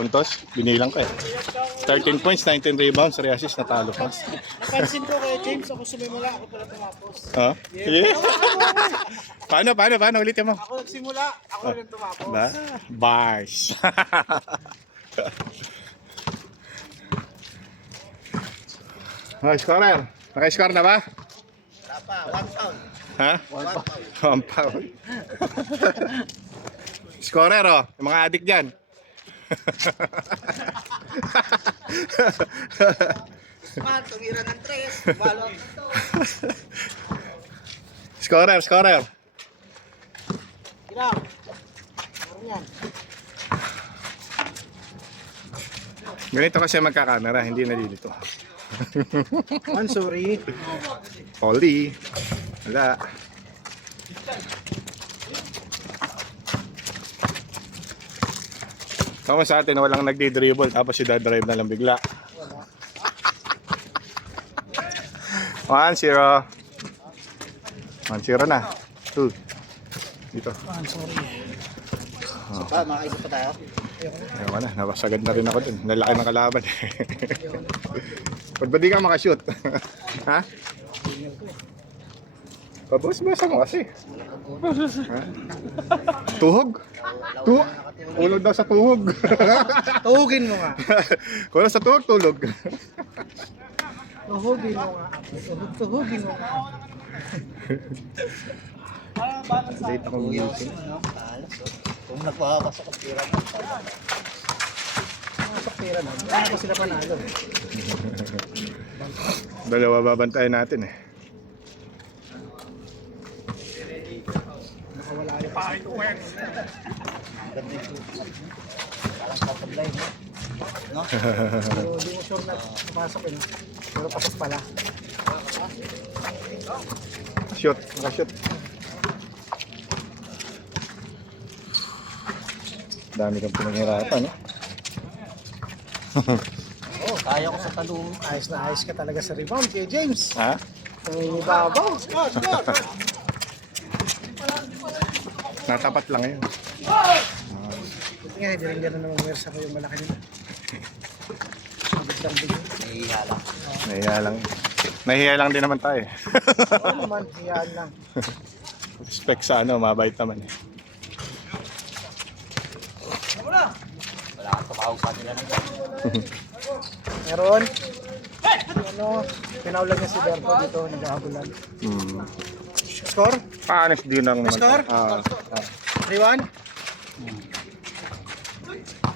puntos, binilang ka eh. 13 points, 19 rebounds, 3 assists, natalo ka. Napansin ko kay James, ako sumimula, ako pala tumapos. Oh? Yeah. Paano? Ulitin mo. Ako nagsimula, ako rin tumapos. Ba? Bars. Oh, scorer. Naka-score na ba? Wala pa, 1 pound. Ha? 1 pound. Scorer oh, yung mga adik dyan. Man, tumira ng 3, balo. Scorer. Ginaw. Ano yan? Ganito kasi magkakamera, hindi nalilito. I'm sorry. Oli. Wala. Tama sa atin, walang nagdi-dribble tapos si drive na lang bigla. 1-0. 1-0 na. 2. Dito. I'm sorry. Ba, makaisip pa tayo? Ayaw na, napasagad na rin ako dun. Nalaki ng kalaban. Ba't ba di ka makashoot? Ha? Pabos-basa mo kasi. Ha? Tuhog? Ulog daw sa tuhog. Tuhugin mo nga. Kung sa tuhog, tulog. Tuhugin mo nga. Tuhugin mo nga. Late akong meeting. Kung nagpapasok ang pira mo. Pasok pira mo. Ano ko sila panalo? Dalawa babantayan natin eh. Nakawala yung fireworks. Ganda yung parang papablay mo. No? Pero hindi mo sure na pumasok eh. Pero pasok pala. Shoot, nakashoot. Dami kang pinaghirapan, no? Oh, kaya ko sa talong. Ayos na ayos ka talaga sa rebound kay James. Ha? Nangingibabaw. Natapat lang yun. Buti nga, hindi rin gano'n naman mersa ko yung malaki nila. Biglang biglang. Nahiya lang din naman tayo. Oo naman, hiyaan lang. Respect sa ano, mabait naman eh. Wala kang tumawag sa nila ng meron. Ano, pinaulan niya si Berto dito, nag-aabulan. Score? Paano din lang naman. Score? 3-1?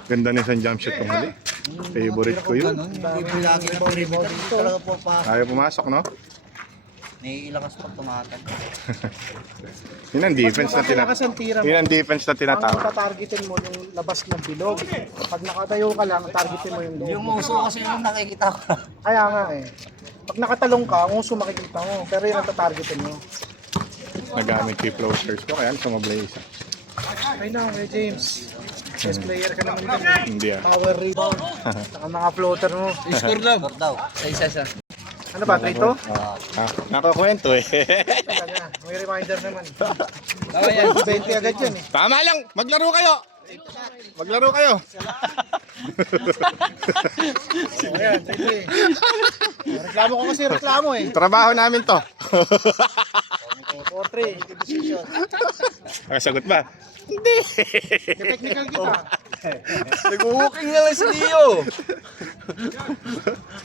Ganda ni San Jam shot huli. Favorite ko yun. Libre lagi na rebound dito. Talaga po pa. Ayaw pumasok, no? Naiilakas pag tumatag. Yun ang defense na Lakas ang tira mo. Yun ang defense na Ang tinatawag. tatargetin mo yung labas ng bilog. Pag nakatayo ka lang, targetin mo yung loob. Yung muso kasi yung nakikita ko. Kaya nga eh. Pag nakatalong ka, ang uso makikita mo. Pero yun ang tatargetin mo. Nagamit yung floaters ko, kaya sumablay isa. Ay na, may James. Best player ka naman dyan. Hindi ah. Power rebound. Saka mga floater mo. Score daw. Score daw. Sa isa siya. Ano ba, 3-2? Nakakwento eh. Talaga, may reminder naman. Tawa yan. 20 agad yan eh. Tama lang, maglaro kayo. Maglaro kayo. Ayan, 20. Reklamo ko kasi reklamo eh. Trabaho namin to. 4-3. Nakasagot ba? Technical kita. Nag-walking na lang sa Dio.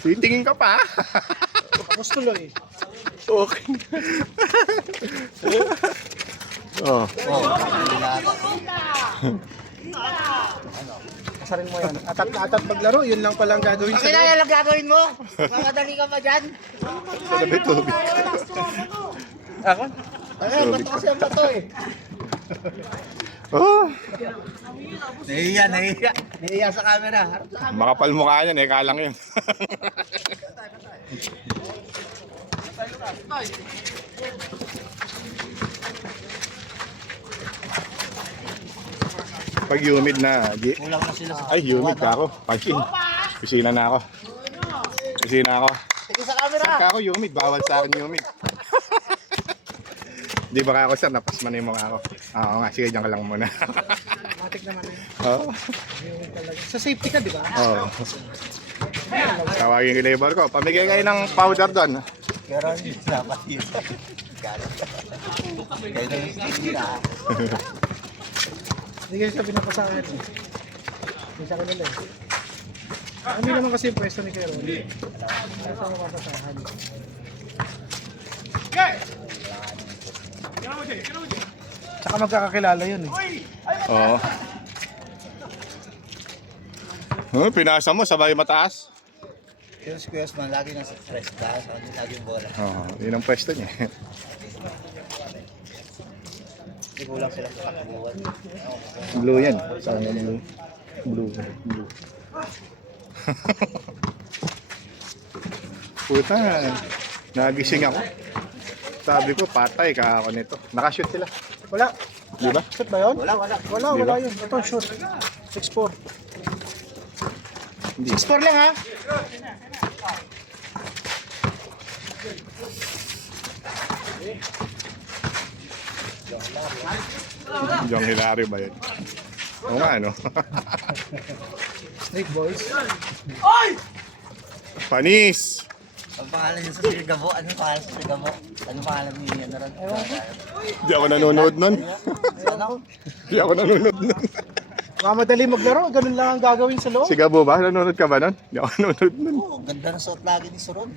Titingin ka pa. Tapos tuloy. Okay. Oh. Kasarin mo yan. Atat na atat maglaro, yun lang palang gagawin sa loob. lang gagawin mo? Mamadali ka pa dyan? Sabi tubig. Ako? Ayun, bato kasi ang bato eh. Oh. Nahiya. Nahiya sa camera. Makapal mukha niyan eh, kalang yun. Pag humid na, Kulang na sila sa... ay humid ka ako. Pagkin. Kusina na ako. Kusina ako. Sige sa camera. Saan ka ako humid? Bawal sa akin humid. Di ba ako sir, napasman yung mukha ko. Oo nga, sige dyan ka lang muna. automatic naman yun. Oo. Yung talaga. Sa safety ka, di ba? Oo. Tawagin ko yung labor ko. Pamigay kayo ng powder doon. Pero hindi dapat yun. Galit. Kaya na yung skinny na. Hindi kayo siya pinapasahan. Hindi sa kanila eh. Hindi naman kasi yung pwesto ni Kero. Hindi. Kaya sa mapapasahan. Tsaka magkakakilala yun eh. Oo. Pinasa mo, sabay mataas. Yung si Kuya Osman, lagi nasa stress dahil sa kanya lagi yung bola. Oo, yun ang pwesto niya. Hindi kulang sila sa takbuhan. Blue yan. Sana blue. Blue. Blue. Puta, nagising ako. Sabi ko, patay ka ako nito. Nakashoot sila. Wala. Di ba? Shoot ba yun? Wala. Wala, Di wala ba? yun. Ito, shoot. 6-4. Hindi. 6-4 lang ha. Yung Hilary ba yun? Oo nga, ano? Street boys. Panis! Ang pangalan niya sa Sirgabo, anong pangalan sa Sirgabo? Anong pangalan niya yan? Di ako nanonood nun. Ano? Di ako nanonood nun. Mamadali maglaro. Ganun lang ang gagawin sa loob. Si Gabo ba? Nanonood ka ba nun? Di ako nanonood nun. Oo, ganda ng suot lagi ni Suron.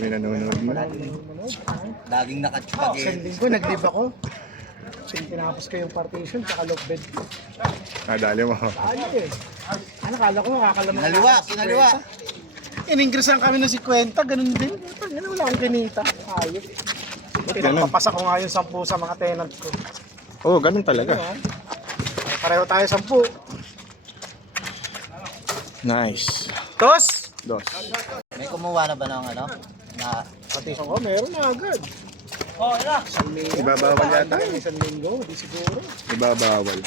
May nanonood nun. Laging Isang nakatspaghetti. linggo, nag-live ako. Tinapos ko yung partition, tsaka lock bed. Nadali mo. Ayun eh. Ano, kala ko makakalamang. Kinaliwa. In-ingresan kami ng 50, ganun din. Ano, wala akong kinita. Ayun. Ganun. Papasa ko nga yung 10 sa mga tenant ko. Oo, ganun talaga. Pareho tayo 10. Nice. Tos! Dos. May kumuha na ba ng ano? Na Partition ko, meron na agad. Isang linggo. Ibabawal yata. Isang linggo, di siguro. Ibabawal.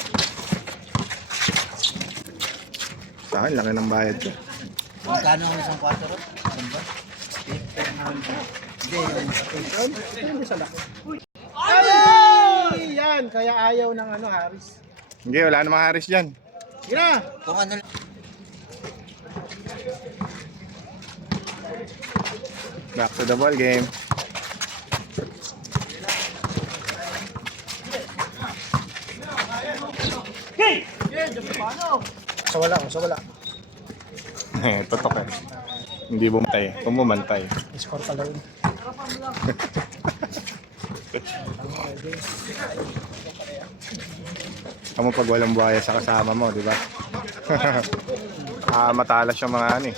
Sa akin, laki ng bayad ko. magkano ang isang kwarto ron? Ano ba? Hindi, yung Ayun, hindi sa laki. Ay! Yan, kaya ayaw ng ano, Haris. Hindi, wala namang Haris dyan. Sige na! kung ano Back to the ball game. Sa wala, sa wala. Totok eh. Hindi bumantay. Kung bumantay. Score pala yun. Kamu pag walang buhaya sa kasama mo, di ba? Matalas yung mga ano eh.